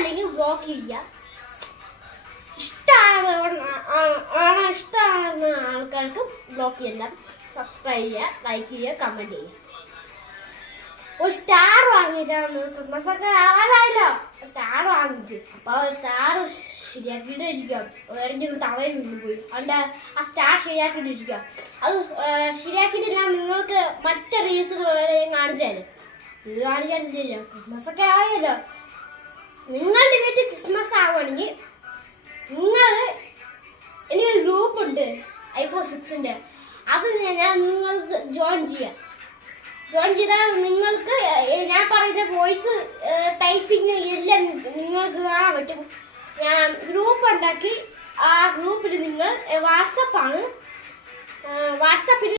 ഇഷ്ടമല്ലെങ്കിൽ ബ്ലോക്ക് ചെയ്യുക. ഇഷ്ടമാണ് ആൾക്കാർക്ക് ബ്ലോക്ക് ചെയ്യാം. സബ്സ്ക്രൈബ് ചെയ്യുക, ലൈക്ക് ചെയ്യുക, കമൻറ്റ് ചെയ്യുക. ഒരു സ്റ്റാർ വാങ്ങിച്ചാണ് ക്രിസ്മസ് ഒക്കെ ആവാനായല്ലോ. സ്റ്റാർ വാങ്ങിച്ചു. അപ്പോൾ സ്റ്റാർ ശരിയാക്കിയിട്ട് ഇരിക്കാം. ഏതെങ്കിലും ഒരു തവയിൽ കൊണ്ടുപോയി അതുകൊണ്ട് ആ സ്റ്റാർ ശരിയാക്കിയിട്ട് ഇരിക്കാം. അത് ശരിയാക്കിയിട്ട് ഞാൻ നിങ്ങൾക്ക് മറ്റു റീൽസുകൾ കാണിച്ചു തരാം. ഇത് കാണിക്കാനില്ല. ക്രിസ്മസ് ഒക്കെ ആയല്ലോ. നിങ്ങളുടെ വീട്ടിൽ ക്രിസ്മസ് ആവുകയാണെങ്കിൽ എനിക്കൊരു ഗ്രൂപ്പുണ്ട് iPhone 6ൻ്റെ. അത് ഞാൻ നിങ്ങൾക്ക് ജോയിൻ ചെയ്താൽ നിങ്ങൾക്ക് ഞാൻ പറയുന്ന വോയിസ് ടൈപ്പിങ് എല്ലാം നിങ്ങൾക്ക് കാണാൻ പറ്റും. ഞാൻ ഗ്രൂപ്പ് ഉണ്ടാക്കി. ആ ഗ്രൂപ്പിൽ നിങ്ങൾ വാട്സപ്പിൽ